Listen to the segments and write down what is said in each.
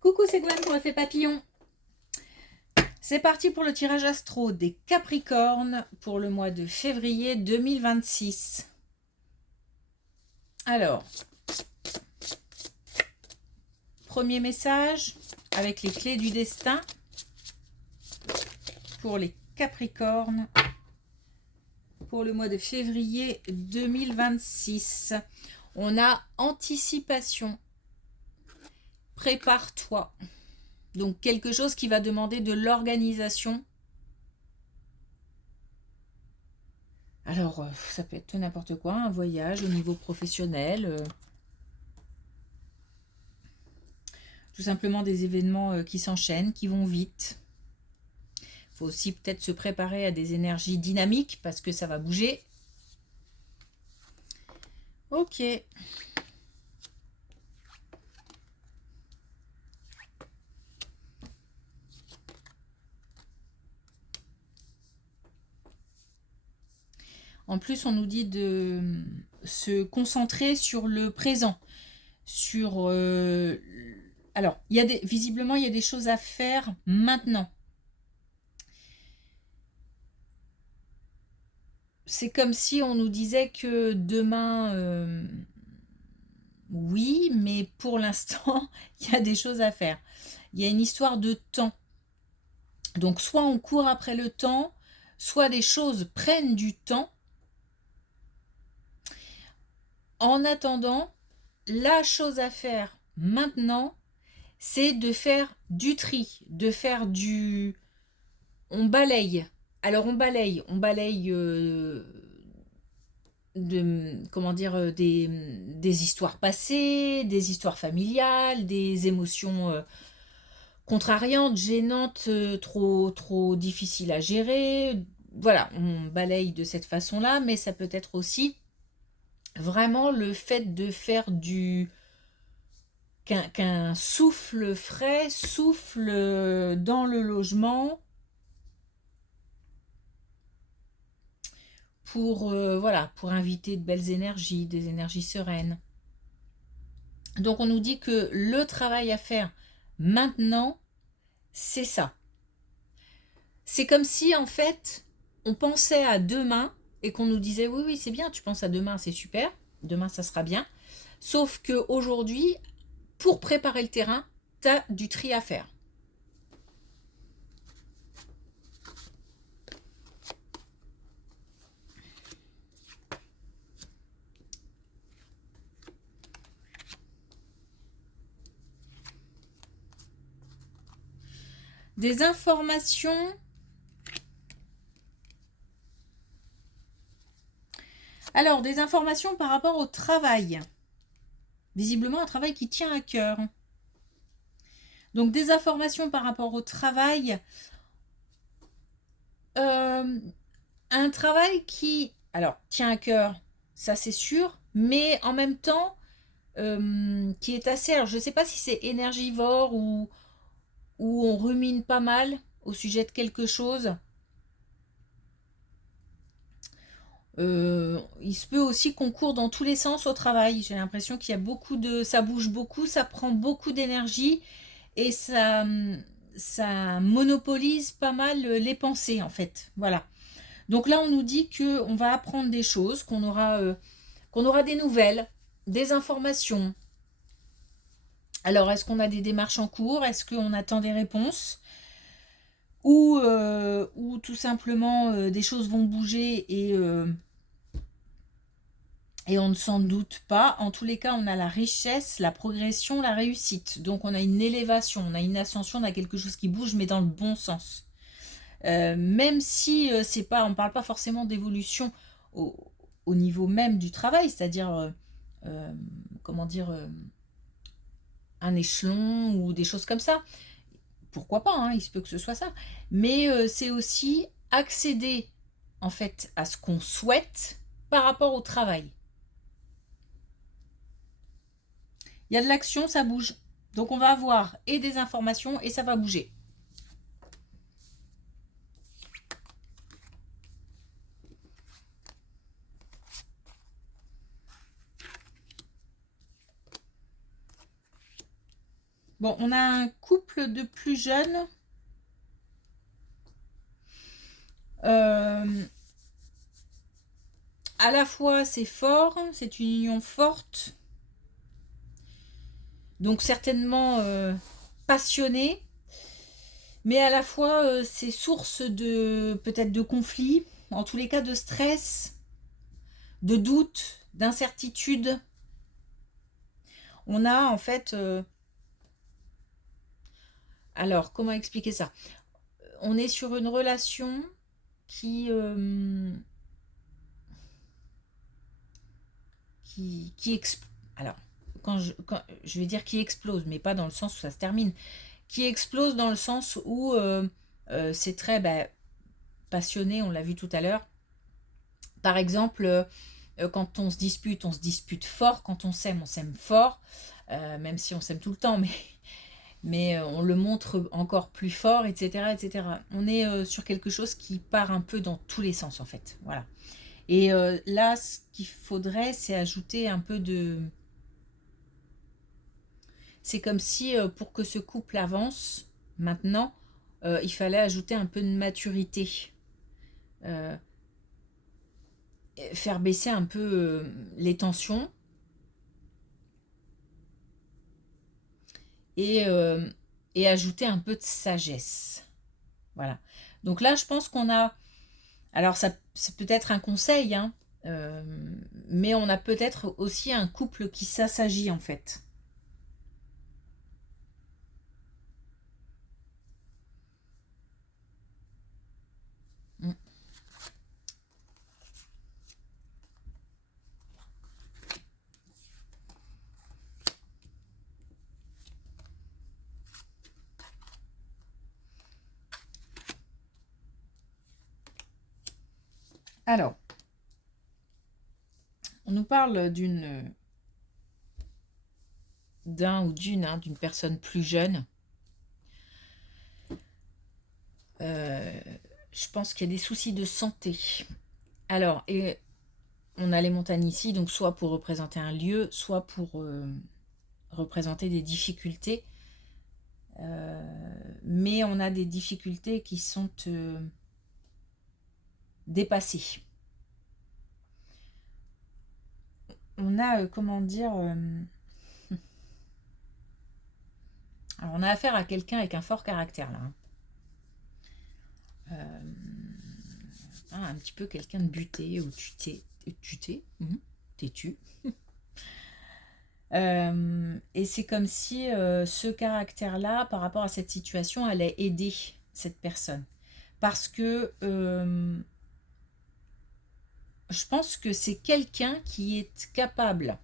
Coucou, c'est Gwen pour Effet Papillon. C'est parti pour le tirage astro des Capricornes pour le mois de février 2026. Alors, premier message avec les clés du destin pour les Capricornes pour le mois de février 2026. On a anticipation. Prépare-toi. Donc quelque chose qui va demander de l'organisation. Alors, ça peut être n'importe quoi, un voyage au niveau professionnel, tout simplement des événements qui s'enchaînent, qui vont vite. Il faut aussi peut-être se préparer à des énergies dynamiques parce que ça va bouger. Ok. En plus, on nous dit de se concentrer sur le présent. Sur, alors, visiblement, il y a des choses à faire maintenant. C'est comme si on nous disait que demain, oui, mais pour l'instant, il y a des choses à faire. Il y a une histoire de temps. Donc, soit on court après le temps, soit des choses prennent du temps. En attendant, la chose à faire maintenant, c'est de faire du tri, de faire du... On balaye. Alors, on balaye comment dire, des histoires passées, des histoires familiales, des émotions contrariantes, gênantes, trop difficiles à gérer. Voilà, on balaye de cette façon-là, mais ça peut être aussi vraiment le fait de faire qu'un souffle frais souffle dans le logement pour, voilà, pour inviter de belles énergies, des énergies sereines. Donc on nous dit que le travail à faire maintenant, c'est ça. C'est comme si en fait on pensait à demain et qu'on nous disait oui oui c'est bien, tu penses à demain, c'est super, demain ça sera bien. Sauf qu'aujourd'hui, pour préparer le terrain, tu as du tri à faire. Des informations. Alors, des informations par rapport au travail. Visiblement, un travail qui tient à cœur. Donc, des informations par rapport au travail. Un travail qui, alors, tient à cœur, ça c'est sûr, mais en même temps, qui est assez... Alors, je ne sais pas si c'est énergivore ou on rumine pas mal au sujet de quelque chose. Il se peut aussi qu'on court dans tous les sens au travail. J'ai l'impression qu'il y a beaucoup de... Ça bouge beaucoup, ça prend beaucoup d'énergie et ça monopolise pas mal les pensées en fait. Voilà. Donc là, on nous dit qu'on va apprendre des choses, qu'on aura des nouvelles, des informations. Alors, est-ce qu'on a des démarches en cours? Est-ce qu'on attend des réponses? Ou tout simplement des choses vont bouger et on ne s'en doute pas. En tous les cas, on a la richesse, la progression, la réussite. Donc on a une élévation, on a une ascension, on a quelque chose qui bouge, mais dans le bon sens. Même si c'est pas, on ne parle pas forcément d'évolution au niveau même du travail, c'est-à-dire, comment dire, un échelon ou des choses comme ça. Pourquoi pas, hein, il se peut que ce soit ça. Mais c'est aussi accéder en fait à ce qu'on souhaite par rapport au travail. Il y a de l'action, ça bouge. Donc on va avoir et des informations et ça va bouger. Bon, on a un couple de plus jeunes. À la fois, c'est fort, c'est une union forte, donc certainement passionnée, mais à la fois, c'est source de peut-être de conflits, en tous les cas de stress, de doute, d'incertitude. On a en fait, alors comment expliquer ça? On est sur une relation qui, alors, quand je vais dire qui explose, mais pas dans le sens où ça se termine, qui explose dans le sens où c'est très passionné, on l'a vu tout à l'heure. Par exemple, quand on se dispute fort, quand on s'aime fort, même si on s'aime tout le temps, mais on le montre encore plus fort, etc. etc. On est sur quelque chose qui part un peu dans tous les sens, en fait. Voilà. Et là, ce qu'il faudrait, c'est ajouter un peu de... C'est comme si pour que ce couple avance, maintenant, il fallait ajouter un peu de maturité. Euh, Faire baisser un peu les tensions et, euh, et ajouter un peu de sagesse. Voilà. Donc là, je pense qu'on a... Alors, ça, c'est peut-être un conseil, hein, euh, mais on a peut-être aussi un couple qui s'assagit, en fait. Mm. Alors, on nous parle d'un ou d'une personne plus jeune. Euh, je pense qu'il y a des soucis de santé. Alors, et on a les montagnes ici, donc soit pour représenter un lieu, soit pour représenter des difficultés. Mais on a des difficultés qui sont dépassées. On a, comment dire... alors, on a affaire à quelqu'un avec un fort caractère, là. Hein. Un petit peu quelqu'un de buté ou tuté. Tuté. Têtu. Et c'est comme si ce caractère-là, par rapport à cette situation, allait aider cette personne. Parce que je pense que c'est quelqu'un qui est capable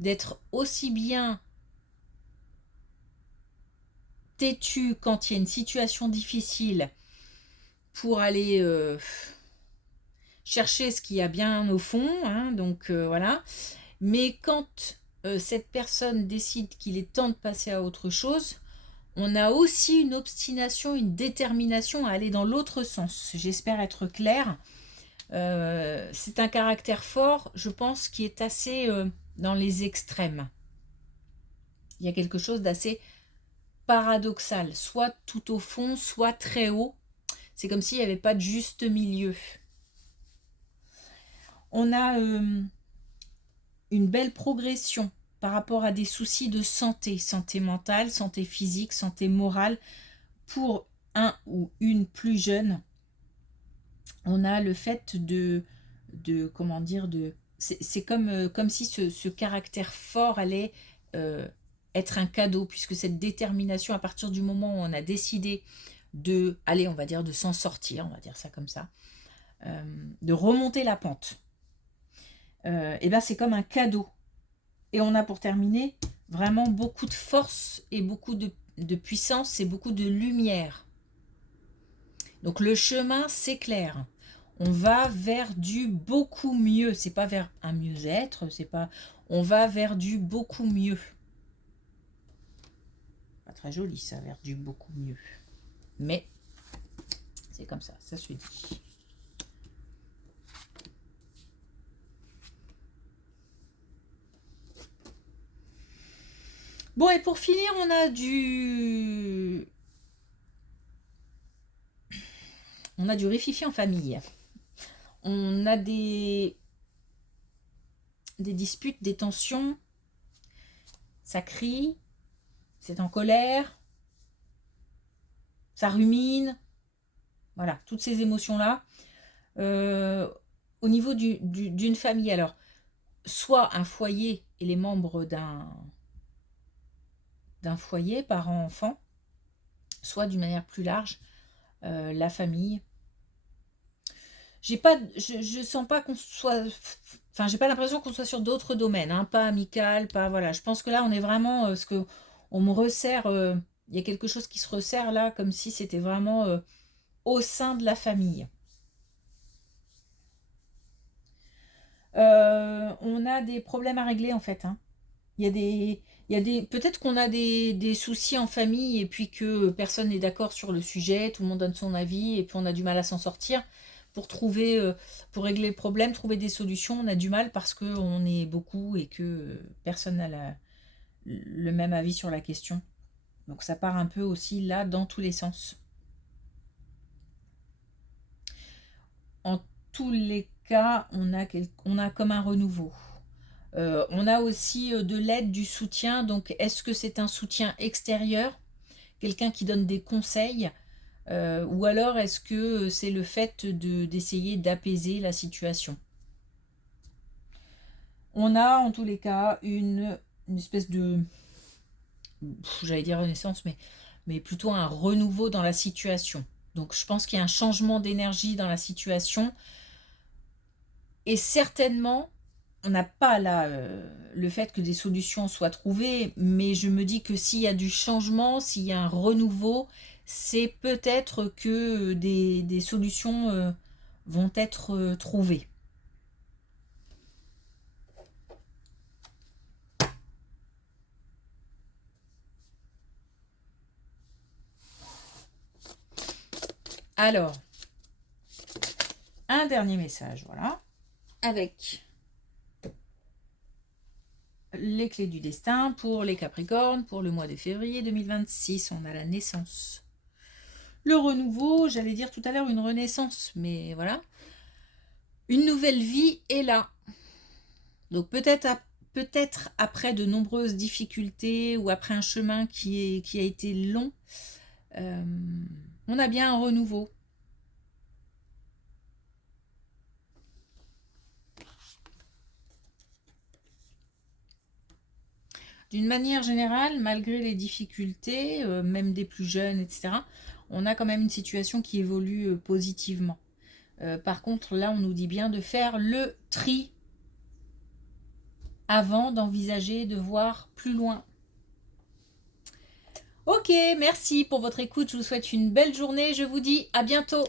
d'être aussi bien têtu quand il y a une situation difficile pour aller chercher ce qu'il y a bien au fond, hein, donc voilà. Mais quand cette personne décide qu'il est temps de passer à autre chose, on a aussi une obstination, une détermination à aller dans l'autre sens. J'espère être claire. C'est un caractère fort, je pense, qui est assez dans les extrêmes. Il y a quelque chose d'assez paradoxal, soit tout au fond, soit très haut. C'est comme s'il n'y avait pas de juste milieu. On a une belle progression par rapport à des soucis de santé, santé mentale, santé physique, santé morale. Pour un ou une plus jeune, on a le fait de comment dire, c'est comme si ce caractère fort allait être un cadeau, puisque cette détermination, à partir du moment où on a décidé de, allez, on va dire, de s'en sortir, on va dire ça comme ça, de remonter la pente, et ben c'est comme un cadeau. Et on a pour terminer vraiment beaucoup de force et beaucoup de puissance et beaucoup de lumière. Donc le chemin s'éclaire. On va vers du beaucoup mieux. C'est pas vers un mieux-être, c'est pas. On va vers du beaucoup mieux. Pas très joli ça, vers du beaucoup mieux. Mais c'est comme ça se dit. Bon, et pour finir, on a du rififi en famille. On a des disputes, des tensions. Ça crie, c'est en colère, ça rumine. Voilà, toutes ces émotions-là. Au niveau d'une famille, alors, soit un foyer et les membres d'un foyer, parents, enfants, soit d'une manière plus large, la famille. Je sens pas qu'on soit, enfin, j'ai pas l'impression qu'on soit sur d'autres domaines, hein, pas amical, pas, voilà. Je pense que là, on est vraiment, parce que on me resserre, il y a quelque chose qui se resserre là, comme si c'était vraiment au sein de la famille. On a des problèmes à régler en fait, hein. Peut-être qu'on a des soucis en famille et puis que personne n'est d'accord sur le sujet, tout le monde donne son avis et puis on a du mal à s'en sortir. Pour trouver, pour régler le problème, trouver des solutions, on a du mal parce qu'on est beaucoup et que personne n'a le même avis sur la question. Donc ça part un peu aussi là dans tous les sens. En tous les cas, on a comme un renouveau. On a aussi de l'aide, du soutien. Donc, est-ce que c'est un soutien extérieur, quelqu'un qui donne des conseils, ou alors est-ce que c'est le fait d'essayer d'apaiser la situation? On a en tous les cas une espèce de, j'allais dire renaissance, mais plutôt un renouveau dans la situation. Donc, je pense qu'il y a un changement d'énergie dans la situation. Et certainement, on n'a pas là le fait que des solutions soient trouvées, mais je me dis que s'il y a du changement, s'il y a un renouveau, c'est peut-être que des solutions vont être trouvées. Alors, un dernier message, voilà, avec les clés du destin pour les Capricornes, pour le mois de février 2026. On a la naissance. Le renouveau, j'allais dire tout à l'heure une renaissance, mais voilà. Une nouvelle vie est là. Donc peut-être après de nombreuses difficultés ou après un chemin qui a été long, on a bien un renouveau. D'une manière générale, malgré les difficultés, même des plus jeunes, etc., on a quand même une situation qui évolue positivement. Par contre, là, on nous dit bien de faire le tri avant d'envisager de voir plus loin. Ok, merci pour votre écoute. Je vous souhaite une belle journée. Je vous dis à bientôt.